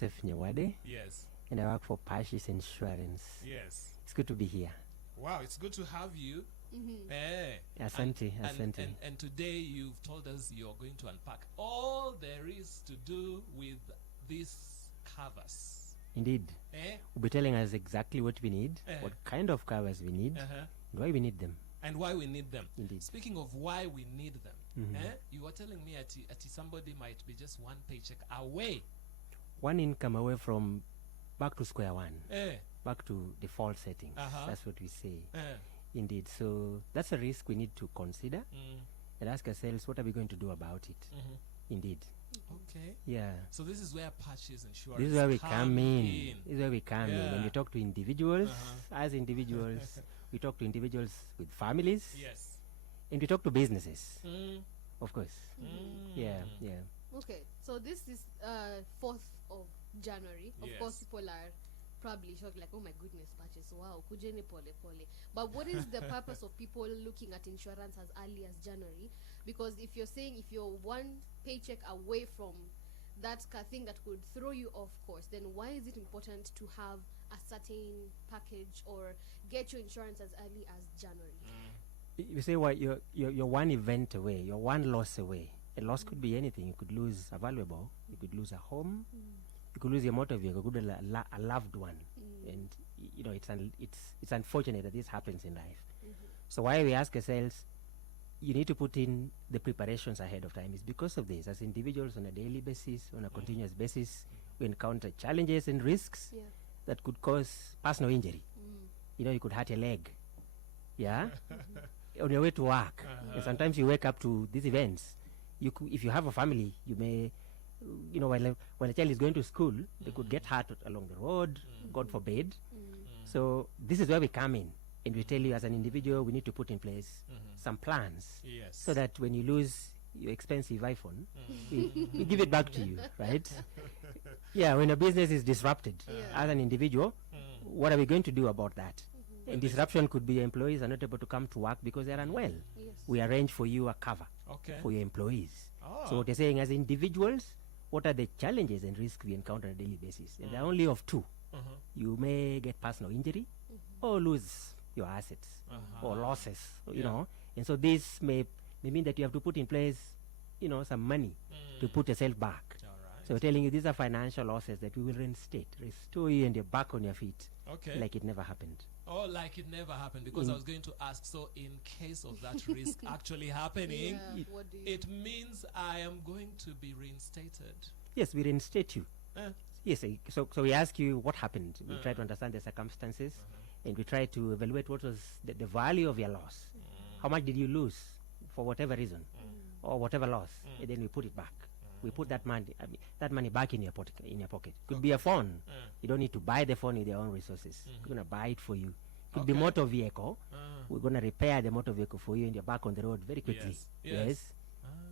Joseph Nyewade. Yes. And I work for Pacis Insurance. Yes. It's good to be here. Wow, it's good to have you. Asante. And today you've told us you're going to unpack all there is to do with these covers. Indeed. We'll be telling us exactly what we need, what kind of covers we need, and why we need them. And why we need them. Indeed. Speaking of why we need them, you were telling me that somebody might be just one paycheck away. One income away from back to square one, Eh. back to default settings. That's what we say. Indeed. So that's a risk we need to consider and ask ourselves, what are we going to do about it? Indeed. Okay. Yeah. So this is where Pacis Insurance This is where we come in. This is where we come in. Yeah. When we talk to individuals, as individuals, we talk to individuals with families. Yes. And we talk to businesses. Of course. Yeah. Okay, so this is 4th of January. Of course, people are probably shocked, like, oh my goodness, Pacis, wow, kujeni pole pole. But what is the purpose of people looking at insurance as early as January? Because if you're saying if you're one paycheck away from that thing that could throw you off course, then why is it important to have a certain package or get your insurance as early as January? You say, well, you're one event away, you're one loss away. A loss could be anything. You could lose a valuable, you could lose a home, you could lose your motor vehicle, you could lose a loved one. And you know, it's unfortunate that this happens in life. So why we ask ourselves, you need to put in the preparations ahead of time, is because of this. As individuals, on a daily basis, on a continuous basis, we encounter challenges and risks that could cause personal injury. You know, you could hurt a leg, on your way to work. And sometimes you wake up to these events. If you have a family, you may, you know, when a child is going to school, they could get hurt along the road, God forbid. So this is where we come in, and we tell you, as an individual, we need to put in place some plans, so that when you lose your expensive iPhone, we give it back to you, right? When a business is disrupted, as an individual, what are we going to do about that? And disruption could be employees are not able to come to work because they are unwell. We arrange for you a cover for your employees. So what you're saying, as individuals, what are the challenges and risks we encounter on a daily basis? And there are only of two. You may get personal injury or lose your assets or losses, you know. And so this may mean that you have to put in place, you know, some money to put yourself back. So we're telling you, these are financial losses that we will restore you, and you're back on your feet like it never happened. Oh, like it never happened. Because I was going to ask, so in case of that risk actually happening, What do you it means I am going to be reinstated. Yes, we reinstate you. Yes, so we ask you what happened. We try to understand the circumstances, and we try to evaluate what was the value of your loss. How much did you lose for whatever reason, or whatever loss, and then we put it back. We put that money back in your pocket. Could be a phone. You don't need to buy the phone with your own resources. We're gonna buy it for you. Could be motor vehicle. We're gonna repair the motor vehicle for you, and you're back on the road very quickly. Yes.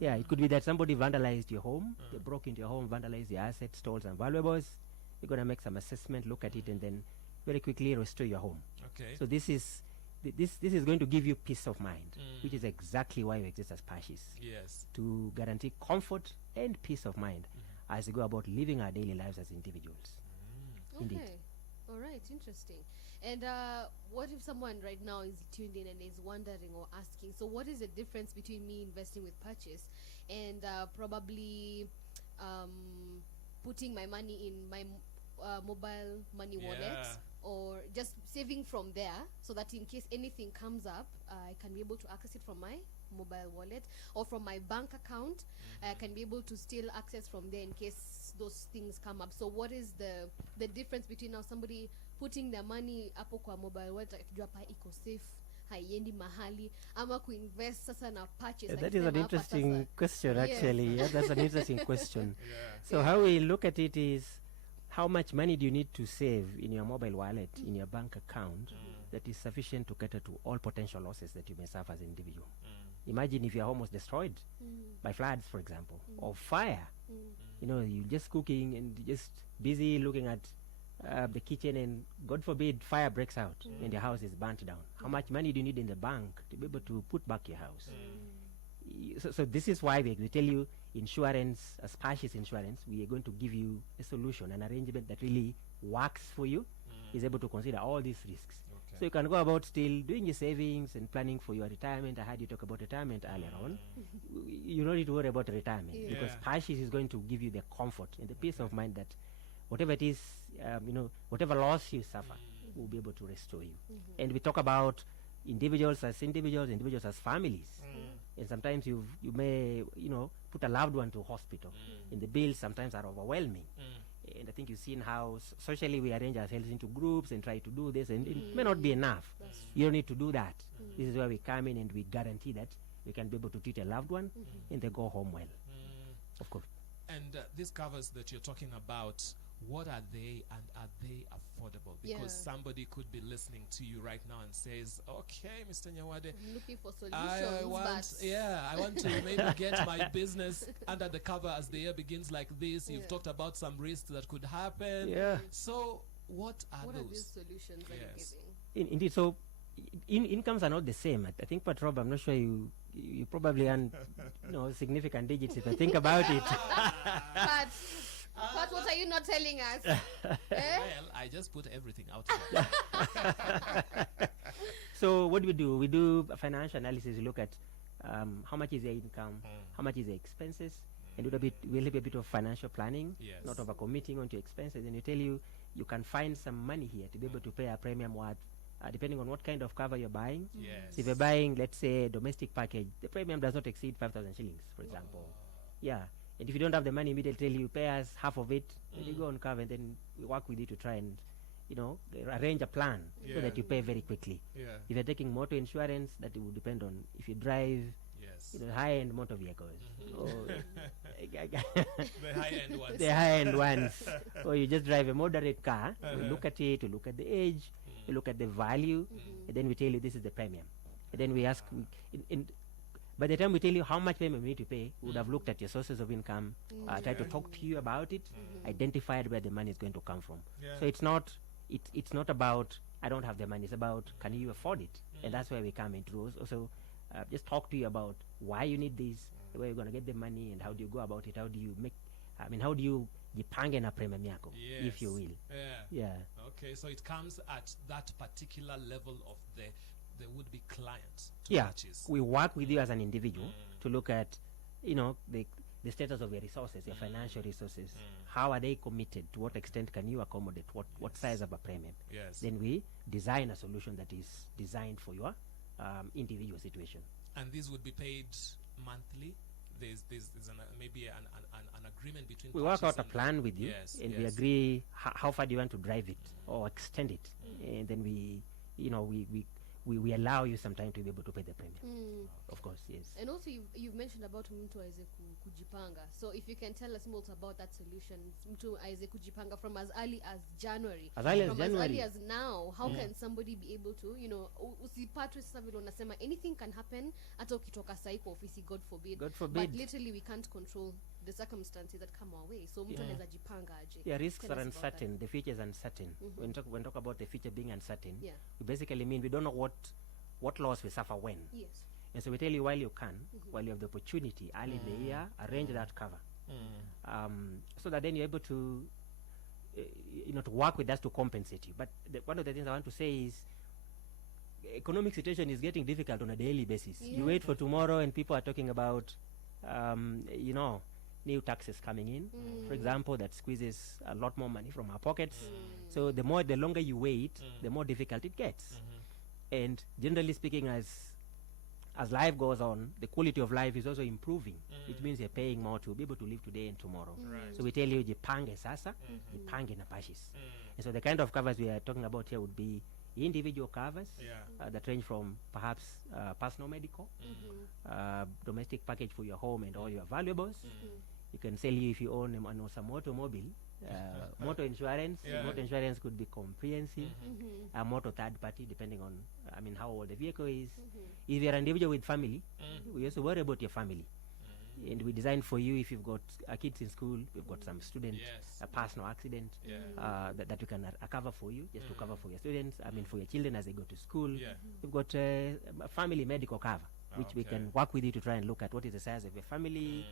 Yeah, it could be that somebody vandalized your home. They broke into your home, vandalized your assets, stole some valuables. You're gonna make some assessment, look at it, and then very quickly restore your home. So this is going to give you peace of mind, which is exactly why we exist as Pacis. To guarantee comfort and peace of mind as we go about living our daily lives as individuals. Indeed. All right, interesting. And what if someone right now is tuned in and is wondering or asking, so what is the difference between me investing with Pacis and probably putting my money in my mobile money wallet, or just saving from there, so that in case anything comes up, I can be able to access it from my mobile wallet, or from my bank account, I can be able to still access from there in case those things come up. So what is the difference between now somebody putting their money hapo kwa mobile wallet akijua pa iko safe, haiendi mahali, ama kuinvest sasa na purchase? That is an interesting question, actually. That's an interesting question. So how we look at it is, how much money do you need to save in your mobile wallet, in your bank account, that is sufficient to cater to all potential losses that you may suffer as an individual? Imagine if your home was destroyed by floods, for example, or fire. You know, you're just cooking and just busy looking at the kitchen, and God forbid fire breaks out and your house is burnt down. How much money do you need in the bank to be able to put back your house? so this is why we tell you insurance, as Pacis insurance, we are going to give you a solution, an arrangement that really works for you, is able to consider all these risks. So you can go about still doing your savings and planning for your retirement. I heard you talk about retirement earlier on. You don't need to worry about retirement because Pacis is going to give you the comfort and the peace of mind that whatever it is, whatever loss you suffer, we'll be able to restore you. And we talk about individuals as individuals as families. And sometimes you may, put a loved one to hospital. And the bills sometimes are overwhelming. And I think you've seen how socially we arrange ourselves into groups and try to do this, and it may not be enough. You don't need to do that. This is where we come in and we guarantee that we can be able to treat a loved one and they go home well. Of course. And these covers that you're talking about, what are they, and are they affordable? Because somebody could be listening to you right now and says, okay, Mr. Nyawade, I'm looking for solutions. I want to maybe get my business under the cover as the year begins like this. You've talked about some risks that could happen. So what are these solutions that you're giving? Indeed. So incomes are not the same. I think, but Rob, I'm not sure you probably earn significant digits if I think about it. But what are you not telling us? Well, I just put everything out there. So what do? We do a financial analysis. We look at how much is their income, how much is their expenses, and we'll have a bit of financial planning, not overcommitting onto expenses. And we tell you can find some money here to be able to pay a premium worth, depending on what kind of cover you're buying. So if you're buying, let's say, a domestic package, the premium does not exceed 5,000 shillings, for example. And if you don't have the money immediately, you pay us half of it, and you go on cover, and then we work with you to try and, arrange a plan so that you pay very quickly. If you're taking motor insurance, that it will depend on if you drive high-end motor vehicles. The high-end ones. The high-end ones. Or you just drive a moderate car, we look at it, we look at the age, we look at the value, and then we tell you this is the premium. And then we ask, by the time we tell you how much payment we need to pay, we would have looked at your sources of income, tried to talk to you about it, identified where the money is going to come from. So it's not about I don't have the money. It's about can you afford it, and that's where we come into. Also, just talk to you about why you need this, where you're going to get the money, and how do you go about it. How do you how do you jipange na premium yako, if you will. Okay, so it comes at that particular level of the would-be client to purchase. We work with you as an individual to look at, the status of your resources, your financial resources. How are they committed? To what extent can you accommodate? What size of a premium? Then we design a solution that is designed for your individual situation. And this would be paid monthly? There's maybe an agreement between. We work out a plan with you, and we agree how far do you want to drive it or extend it, and then we allow you some time to be able to pay the premium. Of course, yes. And also you've mentioned about mtu aweze kujipanga. So if you can tell us more about that solution, mtu aweze kujipanga from as early as January. As early as now, how can somebody be able to, usipatwe sasa vile unasema anything can happen hata ukitoka sahi kwa ofisi, God forbid. But literally we can't control the circumstances that come our way. So mtu anaweza jipanga aje. Yeah, risks are uncertain. The future is uncertain. When talk about the future being uncertain, we basically mean we don't know what loss we suffer when. And so we tell you while you can, while you have the opportunity, early in the year, arrange that cover. So that then you're able to, to work with us to compensate you. But one of the things I want to say is, economic situation is getting difficult on a daily basis. You wait for tomorrow and people are talking about, new taxes coming in, for example, that squeezes a lot more money from our pockets. So the longer you wait, the more difficult it gets. And generally speaking, as life goes on, the quality of life is also improving, which means you're paying more to be able to live today and tomorrow. So we tell you, jipange sasa, jipange na Pacis. And so the kind of covers we are talking about here would be individual covers that range from perhaps personal medical, domestic package for your home and all your valuables. You can sell you if you own some automobile. Motor insurance. Motor insurance could be comprehensive. Motor third party, depending on how old the vehicle is. If you're an individual with family, we also worry about your family. And we design for you if you've got kids in school, we've got some student a personal accident that we can cover for you, just to cover for your students, for your children as they go to school. We've got a family medical cover which we can work with you to try and look at what is the size of your family,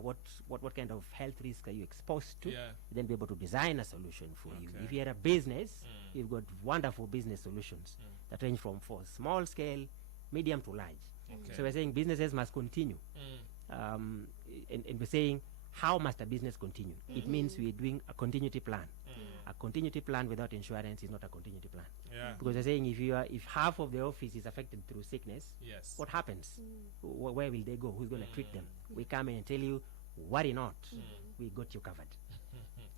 what kind of health risk are you exposed to, then be able to design a solution for you. If you're a business, we've got wonderful business solutions that range from for small scale, medium to large. So we're saying businesses must continue. And we're saying, how must a business continue? It means we're doing a continuity plan. A continuity plan without insurance is not a continuity plan. Because they're saying if half of the office is affected through sickness, what happens? Where will they go? Who's going to treat them? We come in and tell you, worry not. We got you covered.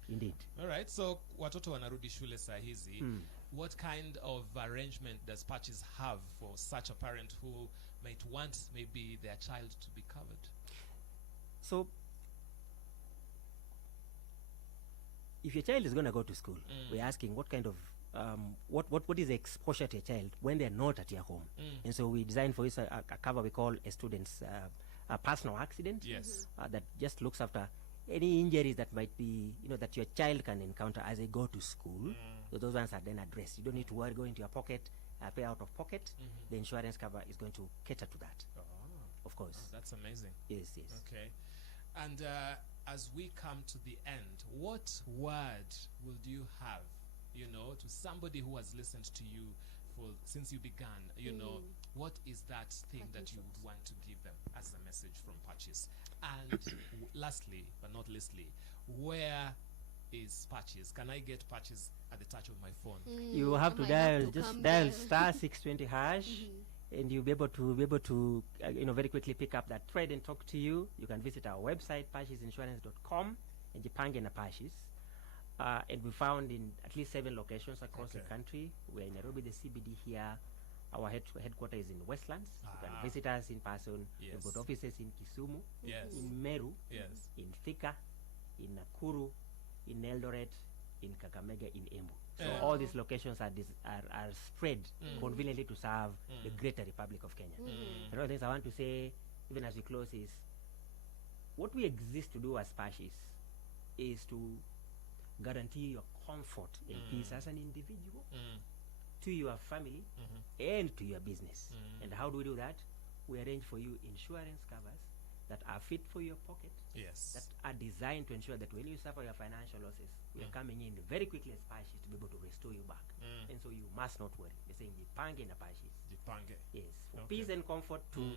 Indeed. All right. So watoto wanarudi shule saa hizi. What kind of arrangement does Pacis have for such a parent who might want maybe their child to be covered? So if your child is going to go to school, we're asking what kind of what is the exposure to your child when they're not at your home. And so we designed for this a cover we call a student's a personal accident that just looks after any injuries that might be, that your child can encounter as they go to school. So those ones are then addressed. You don't need to worry, go into your pocket, pay out of pocket. The insurance cover is going to cater to that. Of course. That's amazing. Yes. Okay. And as we come to the end, what word would you have, to somebody who has listened to you since you began, what is that thing that you would want to give them as a message from Pacis? And lastly, but not leastly, where is Pacis? Can I get Pacis at the touch of my phone? You have to dial star 620 hash. And you'll be able to very quickly pick up that thread and talk to you. You can visit our website, pacisinsurance.com, and Jipange na Pacis. And we found in at least 7 locations across the country. We're in Nairobi, the CBD here. Our headquarters is in Westlands. You can visit us in person. We've got offices in Kisumu, in Meru, in Thika, in Nakuru, in Eldoret, in Kakamega, in Embu. So all these locations are spread conveniently to serve the greater Republic of Kenya. Another thing I want to say, even as we close, is what we exist to do as Pacis is to guarantee your comfort and peace as an individual, to your family, and to your business. And how do we do that? We arrange for you insurance covers that are fit for your pocket, that are designed to ensure that when you suffer your financial losses, we are coming in very quickly as Pacis to be able to restore you back. And so you must not worry. We're saying Jipange na Pacis. Yes, for peace and comfort to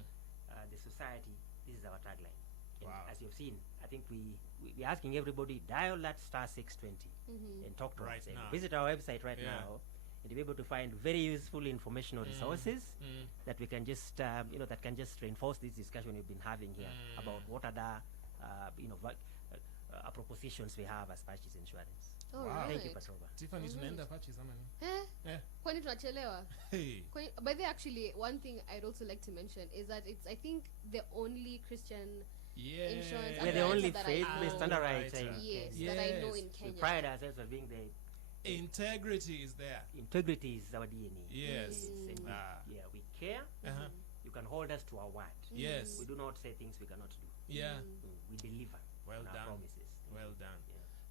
the society. This is our tagline. And as you've seen, I think we're asking everybody, dial that star 620 and talk to us. And visit our website right now, and to be able to find very useful informational resources that we can just that can just reinforce this discussion we've been having here about what other propositions we have as Pacis Insurance. Thank you, Patrova. Tiffany, tunaenda Pacis ama ni? Kwani tunachelewa? By the actually, one thing I'd also like to mention is that it's, I think, the only Christian insurance. We're the only faith-based underwriter. That I know in Kenya. We pride ourselves on being the integrity is there. Integrity is our DNA. Yes. We care. You can hold us to our word. Yes. We do not say things we cannot do. We deliver well on done. our promises. Well done.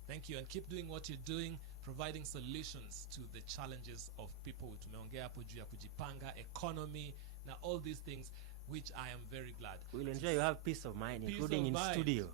Thank you, and keep doing what you're doing, providing solutions to the challenges of people. Tumeongea hapo juu ya kujipanga, economy, now all these things, which I am very glad. We'll ensure you have peace of mind, including in studio.